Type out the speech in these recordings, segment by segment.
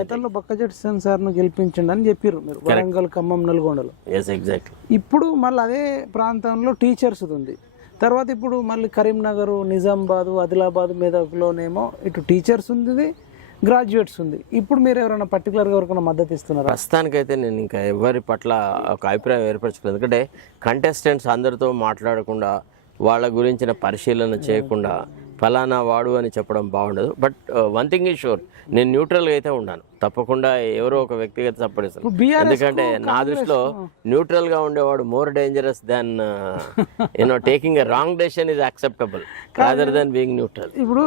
గతంలో బక్కజెట్ సార్ను గెలిపించండి అని చెప్పారు మీరు వరంగల్, ఖమ్మం, నల్గొండలో. ఇప్పుడు మళ్ళీ అదే ప్రాంతంలో టీచర్స్ ఉంది. తర్వాత ఇప్పుడు మళ్ళీ కరీంనగర్, నిజామాబాద్, ఆదిలాబాద్, మెదక్లోనేమో ఇటు టీచర్స్ ఉంది, గ్రాడ్యుయేట్స్ ఉంది. ఇప్పుడు మీరు ఎవరైనా పర్టికులర్గా ఎవరికైనా మద్దతు ఇస్తున్నారు? ప్రస్తుతానికైతే నేను ఇంకా ఎవరి పట్ల ఒక అభిప్రాయం ఏర్పరచుకోలేదు. ఎందుకంటే కంటెస్టెంట్స్ అందరితో మాట్లాడకుండా, వాళ్ళ గురించిన పరిశీలన చేయకుండా ఫలానా వాడు అని చెప్పడం బాగుండదు. But one thing is sure, నేను న్యూట్రల్గా అయితే ఉన్నాను. తప్పకుండా ఎవరో ఒక వ్యక్తిగత సపోర్ట్ ఇస్తాను. ఎందుకంటే నా దృష్టిలో న్యూట్రల్గా ఉండేవాడు more dangerous than taking a wrong decision is acceptable rather than being neutral. ఇప్పుడు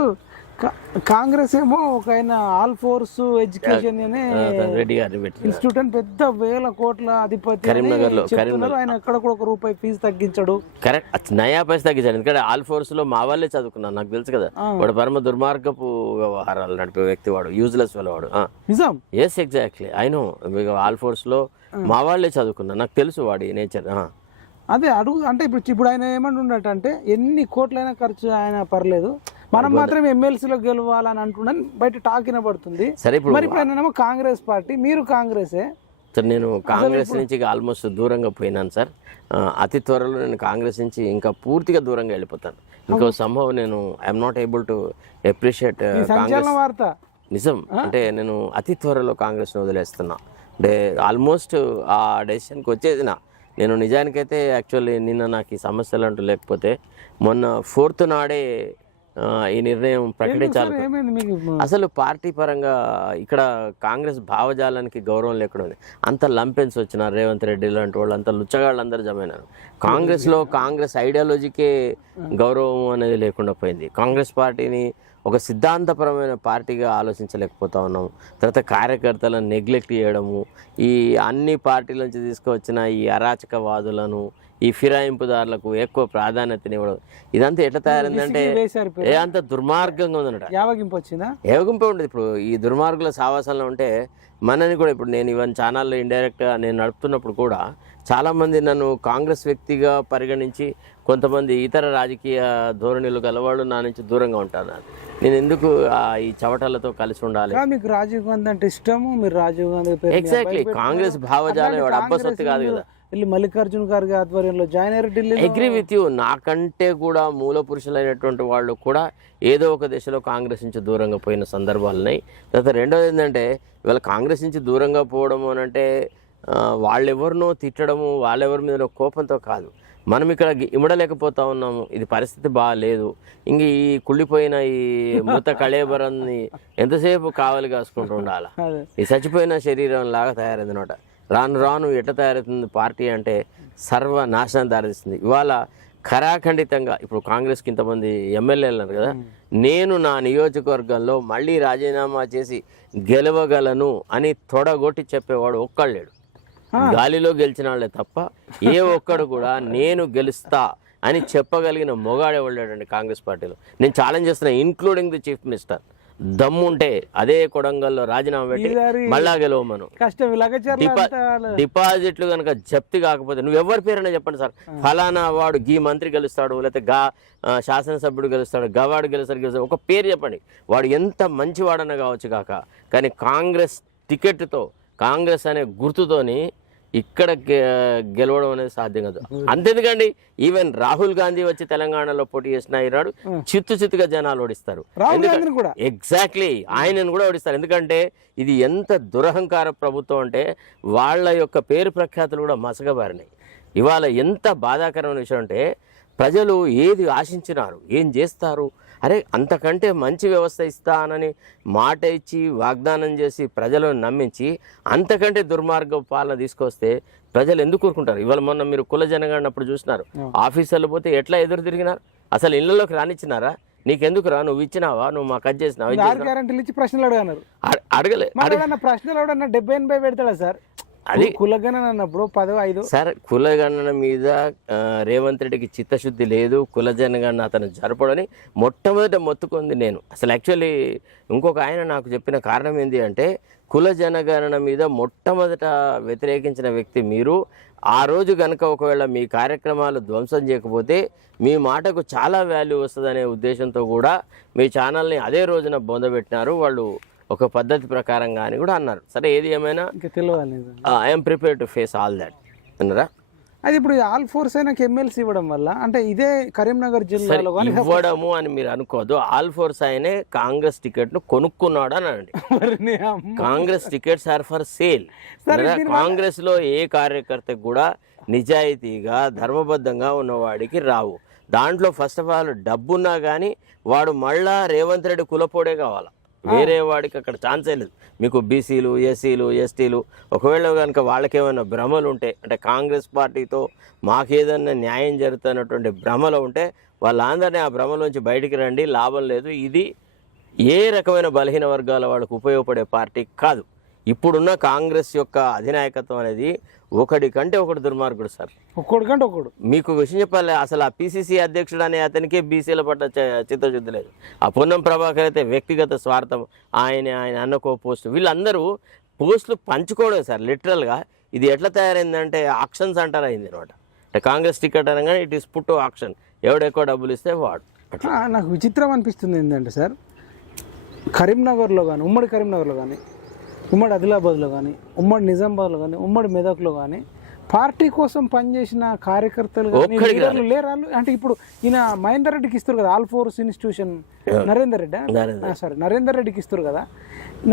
కాంగ్రెస్ ఏమో ఒక ఆయన ఆల్ ఫోర్స్ ఎడ్యుకేషన్ రెడ్డి గారు ఇన్స్టిట్యూట్ అని పెద్ద వేల కోట్ల అధిపతి కరీంనగర్లో ఆయన ఎక్కడ కూడా ₹1 ఫీజు తగ్గించాడు. కరెక్ట్, నయా పైసా తగ్గించాడు. ఎందుకంటే ఆల్ ఫోర్స్ లో మా వాళ్ళే చదువుకున్నాను, నాకు తెలుసు కదా. వాడు పరమ దుర్మార్గపు వ్యవహారాలు నడిపే వ్యక్తి వాడు, యూజ్లెస్ వాడు. నిజం, yes exactly, I know. All forces లో మా వాళ్ళే చదువుకున్నాను, నాకు తెలుసు వాడి నేచర్. అదే అడుగు. అంటే ఇప్పుడు ఆయన ఏమంటుండటంటే ఎన్ని కోట్లైనా ఖర్చు ఆయన పర్లేదు, మనం మాత్రం ఎమ్మెల్సీలో గెలవాలని అంటున్నాను బయట టాక్ వినబడుతుంది. సరే, మరి ఇప్పుడు ఆయనేమో కాంగ్రెస్ పార్టీ, మీరు కాంగ్రెసే. సార్, నేను కాంగ్రెస్ నుంచి ఆల్మోస్ట్ దూరంగా పోయినాను సార్. అతి త్వరలో నేను కాంగ్రెస్ నుంచి ఇంకా పూర్తిగా దూరంగా వెళ్ళిపోతాను. ఇంకో సంభవం, నేను I'm not able to appreciate Congress. వార్త నిజం. అంటే నేను అతి త్వరలో కాంగ్రెస్ని వదిలేస్తున్నా. అంటే ఆల్మోస్ట్ ఆ డెసిషన్కి వచ్చేసిన నేను. నిజానికైతే యాక్చువల్లీ నిన్న నాకు ఈ సమస్యలు అంటూ లేకపోతే మొన్న 4th నాడే ఈ నిర్ణయం ప్రకటించాలి. అసలు పార్టీ పరంగా ఇక్కడ కాంగ్రెస్ భావజాలానికి గౌరవం లేకుండా ఉంది. అంత లంపెన్స్ వచ్చిన రేవంత్ రెడ్డి లాంటి వాళ్ళు, అంత లుచ్చగాళ్ళు అందరూ జమైనారు. కాంగ్రెస్లో కాంగ్రెస్ ఐడియాలజీకే గౌరవం అనేది లేకుండా పోయింది. కాంగ్రెస్ పార్టీని ఒక సిద్ధాంతపరమైన పార్టీగా ఆలోచించలేకపోతా ఉన్నాం. తర్వాత కార్యకర్తలను నెగ్లెక్ట్ చేయడము, ఈ అన్ని పార్టీల నుంచి తీసుకువచ్చిన ఈ అరాచకవాదులను, ఈ ఫిరాయింపుదారులకు ఎక్కువ ప్రాధాన్యతనివ్వడం, ఇదంతా ఎట్లా తయారైందంటే అంత దుర్మార్గంగా ఉందన్నట. ఏవగింపు ఉండదు. ఇప్పుడు ఈ దుర్మార్గుల సావాసంలో ఉంటే మనని కూడా, ఇప్పుడు నేను ఈవెన్ ఛానల్లో ఇండైరెక్ట్గా నేను నడుపుతున్నప్పుడు కూడా చాలామంది నన్ను కాంగ్రెస్ వ్యక్తిగా పరిగణించి, కొంతమంది ఇతర రాజకీయ ధోరణులు గలవాళ్ళు నా నుంచి దూరంగా ఉంటారు. నేను ఎందుకు ఈ చవటాలతో కలిసి ఉండాలి? మీకు రాజీవ్ గాంధీ అంటే ఇష్టము, మీరు రాజీవ్ గాంధీ ఎగ్జాక్ట్లీ కాంగ్రెస్ భావజాలం వాడు అబ్బసొత్తు కాదు కదా. మల్లికార్జున ఖర్గే ఆధ్వర్యంలో జాయిన్ అయ్యారు ఢిల్లీ. Agree with you. నాకంటే కూడా మూల పురుషులైనటువంటి వాళ్ళు కూడా ఏదో ఒక దశలో కాంగ్రెస్ నుంచి దూరంగా పోయిన సందర్భాలు ఉన్నాయి. తర్వాత రెండోది ఏంటంటే, ఇవాళ కాంగ్రెస్ నుంచి దూరంగా పోవడము అని అంటే వాళ్ళెవరినో తిట్టడము, వాళ్ళెవరి మీద కోపంతో కాదు. మనం ఇక్కడ ఇమడలేకపోతా ఉన్నాము, ఇది పరిస్థితి బాగాలేదు. ఇంక ఈ కుళ్ళిపోయిన ఈ మృత కళేబరాన్ని ఎంతసేపు కావలి కాసుకుంటూ ఉండాలి. ఈ చచ్చిపోయిన శరీరం లాగా తయారైంది అనమాట. రాను రాను ఎట్లా తయారవుతుంది పార్టీ అంటే సర్వనాశనం దారిస్తుంది. ఇవాళ ఖరాఖండితంగా ఇప్పుడు కాంగ్రెస్కి ఇంతమంది ఎమ్మెల్యేలు ఉన్నారు కదా, నేను నా నియోజకవర్గంలో మళ్ళీ రాజీనామా చేసి గెలవగలను అని తొడగొట్టి చెప్పేవాడు ఒక్కళ్ళేడు. గాలిలో గెలిచిన వాళ్ళే తప్ప ఏ ఒక్కడు కూడా నేను గెలుస్తా అని చెప్పగలిగిన మొగాడేవాళ్ళండి కాంగ్రెస్ పార్టీలో. నేను ఛాలెంజ్ చేస్తున్నా, ఇన్క్లూడింగ్ ది చీఫ్ మినిస్టర్. దమ్ముంటే అదే కొడంగల్లో రాజీనామా పెట్టి మళ్ళా గెలవమను. డిపాజిట్లు కనుక జప్తి కాకపోతే, నువ్వు ఎవరి పేరైనా చెప్పండి సార్, ఫలానా వాడు గీ మంత్రి గెలుస్తాడు, లేకపోతే శాసనసభ్యుడు గెలుస్తాడు, గవాడు గెలుస్తాడు, ఒక పేరు చెప్పండి. వాడు ఎంత మంచివాడన్నా కావచ్చు కాక, కానీ కాంగ్రెస్ టికెట్తో, కాంగ్రెస్ అనే గుర్తుతోని ఇక్కడ గెలవడం అనేది సాధ్యం కాదు. అంతెందుకండి, ఈవెన్ రాహుల్ గాంధీ వచ్చి తెలంగాణలో పోటీ చేసిన ఈనాడు చిత్తుగా జనాలు ఓడిస్తారు. ఎగ్జాక్ట్లీ, ఆయనను కూడా ఓడిస్తారు. ఎందుకంటే ఇది ఎంత దురహంకార ప్రభుత్వం అంటే వాళ్ళ యొక్క పేరు ప్రఖ్యాతులు కూడా మసకబారినాయి. ఇవాళ ఎంత బాధాకరమైన విషయం అంటే, ప్రజలు ఏది ఆశించినారు, ఏం చేస్తారు, అరే అంతకంటే మంచి వ్యవస్థ ఇస్తానని మాట ఇచ్చి వాగ్దానం చేసి ప్రజలను నమ్మించి అంతకంటే దుర్మార్గ పాలన తీసుకొస్తే ప్రజలు ఎందుకు కూరుకుంటారు? ఇవాళ మొన్న మీరు కుల జనగణన అప్పుడు చూసినారు, ఆఫీసర్లు పోతే ఎట్లా ఎదురు తిరిగినారు, అసలు ఇళ్లలోకి రానిచ్చినారా? నీకెందుకు రా, నువ్వు ఇచ్చినావా, నువ్వు మాకు అది చేసినావా? అడగలే. ప్రశ్నలు 70-80 పెడతాడా సార్? అది కులగణన అన్నప్పుడు 10-5 సార్. కులగణన మీద రేవంత్ రెడ్డికి చిత్తశుద్ధి లేదు, కుల జనగణన అతను జరపడని మొట్టమొదట మొత్తుకుంది నేను. అసలు యాక్చువల్లీ ఇంకొక ఆయన నాకు చెప్పిన కారణం ఏంటి అంటే, కుల జనగణన మీద మొట్టమొదట వ్యతిరేకించిన వ్యక్తి మీరు. ఆ రోజు కనుక ఒకవేళ మీ కార్యక్రమాలు ధ్వంసం చేయకపోతే మీ మాటకు చాలా వాల్యూ వస్తుందనే ఉద్దేశంతో కూడా మీ ఛానల్ని అదే రోజున బొందబెట్టినారు వాళ్ళు. ఒక పద్ధతి ప్రకారంగా అని కూడా అన్నారు. సరే ఏది ఏమైనా ఇంకా తెలియాలి. I'm prepare to face all that అన్నారా. అది ఇప్పుడు ఆల్ ఫోర్స్ అయినాక ఎమ్మెల్సీ ఇవ్వడం వల్ల అంటే ఇదే కరీంనగర్ జిల్లాలో కానీ ఇవ్వడము అని మీరు అనుకోదు. ఆల్ ఫోర్స్ ఆయనే కాంగ్రెస్ టికెట్ ను కొనుక్కున్నాడు అని అనండి. Congress tickets are for sale. Congress లో ఏ కార్యకర్తకు కూడా నిజాయితీగా ధర్మబద్ధంగా ఉన్నవాడికి రావు. దాంట్లో ఫస్ట్ ఆఫ్ ఆల్ డబ్బున్నా కానీ వాడు మళ్ళా రేవంత్ రెడ్డి కులపోడే కావాలా, వేరే వాడికి అక్కడ ఛాన్సే లేదు. మీకు బీసీలు, ఎస్సీలు, ఎస్టీలు ఒకవేళ కనుక వాళ్ళకేమైనా భ్రమలు ఉంటే, అంటే కాంగ్రెస్ పార్టీతో మాకేదన్నా న్యాయం జరుగుతున్నటువంటి భ్రమలు ఉంటే వాళ్ళందరినీ ఆ భ్రమలోంచి బయటికి రండి, లాభం లేదు. ఇది ఏ రకమైన బలహీన వర్గాల వాళ్ళకు ఉపయోగపడే పార్టీ కాదు. ఇప్పుడున్న కాంగ్రెస్ యొక్క అధినాయకత్వం అనేది ఒకటి కంటే ఒకటి దుర్మార్గుడు సార్, ఒక్కడికంటే ఒకడు. మీకు విషయం చెప్పాలి, అసలు ఆ పిసిసి అధ్యక్షుడు అనే అతనికే బీసీల పట్ల చిత్తశుద్ధి లేదు. ఆ పొన్నం ప్రభాకర్ అయితే వ్యక్తిగత స్వార్థం, ఆయన అన్నకో పోస్ట్, వీళ్ళందరూ పోస్టులు పంచుకోవడం సార్ లిటరల్గా. ఇది ఎట్లా తయారైందంటే ఆక్షన్స్ అంటారు అయింది అనమాట. అంటే కాంగ్రెస్ టికెట్ అనగానే ఇట్ ఈస్ పుట్ ఆక్షన్, ఎవడు ఎక్కువ డబ్బులు ఇస్తే వాడు. అట్లా నాకు విచిత్రం అనిపిస్తుంది ఏంటంటే సార్, కరీంనగర్లో కానీ, ఉమ్మడి కరీంనగర్లో కానీ, ఉమ్మడి ఆదిలాబాద్లో కానీ, ఉమ్మడి నిజామాబాద్లో కానీ, ఉమ్మడి మెదక్లో కానీ పార్టీ కోసం పనిచేసిన కార్యకర్తలు కానీ లీడర్లు లేరాళ్ళు. అంటే ఇప్పుడు ఈయన మహేందర్ రెడ్డికి ఇస్తారు కదా, ఆల్ ఫోర్స్ ఇన్స్టిట్యూషన్ నరేందర్ రెడ్డికి ఇస్తారు కదా.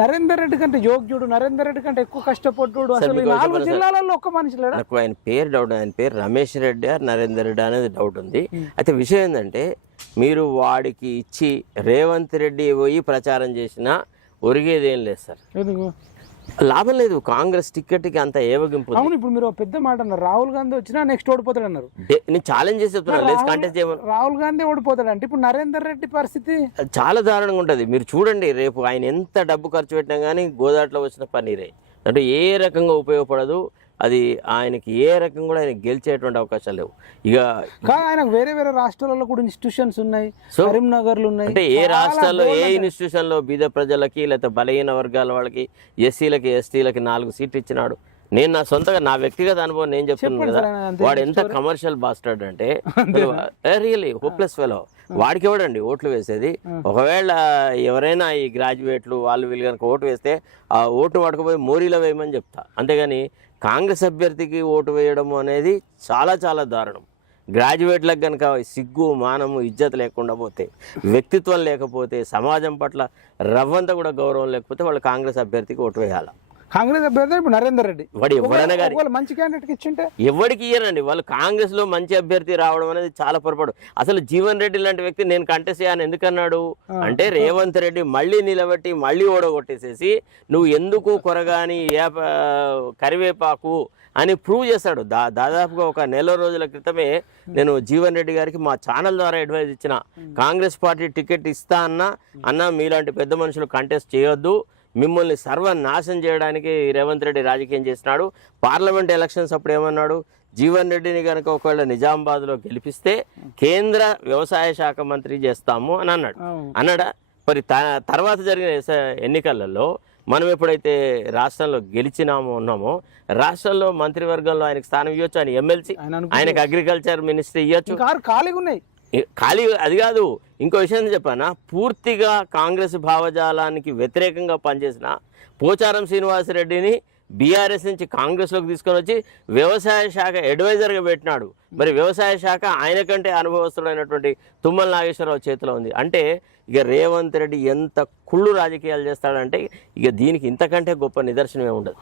నరేందర్ రెడ్డి కంటే యోగ్యుడు, నరేందర్ రెడ్డి కంటే ఎక్కువ కష్టపడ్డాడు. అసలు 4 జిల్లాలలో ఒక్క మనిషి లేడా? నాకు ఆయన పేరు డౌట్, ఆయన పేరు రమేష్ రెడ్డి నరేందర్ రెడ్డి అనేది డౌట్ ఉంది. అయితే విషయం ఏంటంటే, మీరు వాడికి ఇచ్చి రేవంత్ రెడ్డి పోయి ప్రచారం చేసినా ఒరిగేదేం లేదు సార్, లాభం లేదు. కాంగ్రెస్ టికెట్కి అంత ఏవగింపు. అవును, ఇప్పుడు మీరు పెద్ద మాట అన్నారు, రాహుల్ గాంధీ వచ్చినా నెక్స్ట్ ఓడిపోతాడు అన్నారు. నేను ఛాలెంజ్ చేసి చెప్తున్నాను, రాహుల్ గాంధీ ఓడిపోతాడు అంటే ఇప్పుడు నరేందర్ రెడ్డి పరిస్థితి చాలా దారుణంగా ఉంటుంది. మీరు చూడండి, రేపు ఆయన ఎంత డబ్బు ఖర్చు పెట్టినా కానీ గోదాట్లో వచ్చిన పన్నీరే, అంటే ఏ రకంగా ఉపయోగపడదు. అది ఆయనకి ఏ రకం కూడా ఆయన గెలిచేటువంటి అవకాశాలు లేవు. ఇక ఆయనకు వేరే వేరే రాష్ట్రాలలో కూడా ఇన్స్టిట్యూషన్స్ ఉన్నాయి, కరీంనగర్లు ఉన్నాయి. అంటే ఏ రాష్ట్రాల్లో ఏ ఇన్స్టిట్యూషన్లో బీద ప్రజలకి లేకపోతే బలహీన వర్గాల వాళ్ళకి, ఎస్సీలకి, ఎస్టీలకి 4 సీట్లు ఇచ్చినాడు. నేను నా సొంతగా నా వ్యక్తిగత అనుభవం నేను చెప్తున్నాను కదా, వాడు ఎంత కమర్షియల్ బాస్టర్డ్ అంటే రియల్లీ హోప్లెస్ ఫెలో. వాడికి ఎవడండి ఓట్లు వేసేది? ఒకవేళ ఎవరైనా ఈ గ్రాడ్యుయేట్లు వాళ్ళు వీళ్ళు కనుక ఓటు వేస్తే ఆ ఓటు పడకపోయి మోరీలో వేయమని చెప్తా. అంతేగాని కాంగ్రెస్ అభ్యర్థికి ఓటు వేయడం అనేది చాలా చాలా దారుణం. గ్రాడ్యుయేట్లకు కనుక సిగ్గు, మానము, ఇజ్జత్ లేకుండా పోతే, వ్యక్తిత్వం లేకపోతే, సమాజం పట్ల రవ్వంతా కూడా గౌరవం లేకపోతే వాళ్ళు కాంగ్రెస్ అభ్యర్థికి ఓటు వేయాలి. కాంగ్రెస్ అభ్యర్థి ఇప్పుడు నరేందర్ రెడ్డి వాడు ఎవరైనా కానీ మంచి క్యాండిడేట్ ఇచ్చింటే ఎవరికి ఇయ్యరండి. వాళ్ళు కాంగ్రెస్ లో మంచి అభ్యర్థి రావడం అనేది చాలా పొరపాటు. అసలు జీవన్ రెడ్డి లాంటి వ్యక్తి నేను కంటెస్ట్ చేయని ఎందుకన్నాడు అంటే, రేవంత్ రెడ్డి మళ్ళీ నిలబెట్టి మళ్ళీ ఓడగొట్టేసేసి నువ్వు ఎందుకు కొరగాని కరివేపాకు అని ప్రూవ్ చేస్తాడు. దాదాపుగా ఒక నెల రోజుల క్రితమే నేను జీవన్ రెడ్డి గారికి మా ఛానల్ ద్వారా అడ్వైజ్ ఇచ్చిన, కాంగ్రెస్ పార్టీ టికెట్ ఇస్తా అన్నా మీలాంటి పెద్ద మనుషులు కంటెస్ట్ చేయొద్దు, మిమ్మల్ని సర్వనాశనం చేయడానికి రేవంత్ రెడ్డి రాజకీయం చేస్తున్నాడు. పార్లమెంట్ ఎలక్షన్స్ అప్పుడు ఏమన్నాడు, జీవన్ రెడ్డిని కనుక ఒకవేళ నిజామాబాద్లో గెలిపిస్తే కేంద్ర వ్యవసాయ శాఖ మంత్రి చేస్తాము అని అన్నాడా? మరి తర్వాత జరిగిన ఎన్నికలలో మనం ఎప్పుడైతే రాష్ట్రంలో ఉన్నామో రాష్ట్రంలో మంత్రివర్గంలో ఆయనకు స్థానం ఇవ్వచ్చు, ఆయన ఎమ్మెల్సీ, ఆయనకు అగ్రికల్చర్ మినిస్ట్రీ ఇవ్వచ్చు. ఖాళీగా ఉన్నాయి. ఖాళీ అది కాదు, ఇంకో విషయం చెప్పానా, పూర్తిగా కాంగ్రెస్ భావజాలానికి వ్యతిరేకంగా పనిచేసిన పోచారం శ్రీనివాసరెడ్డిని బీఆర్ఎస్ నుంచి కాంగ్రెస్లోకి తీసుకొని వచ్చి వ్యవసాయ శాఖ అడ్వైజర్గా పెట్టినాడు. మరి వ్యవసాయ శాఖ ఆయన కంటే అనుభవస్తుడైనటువంటి తుమ్మల నాగేశ్వరరావు చేతిలో ఉంది. అంటే ఇక రేవంత్ రెడ్డి ఎంత కుళ్ళు రాజకీయాలు చేస్తాడంటే ఇక దీనికి ఇంతకంటే గొప్ప నిదర్శనమే ఉండదు.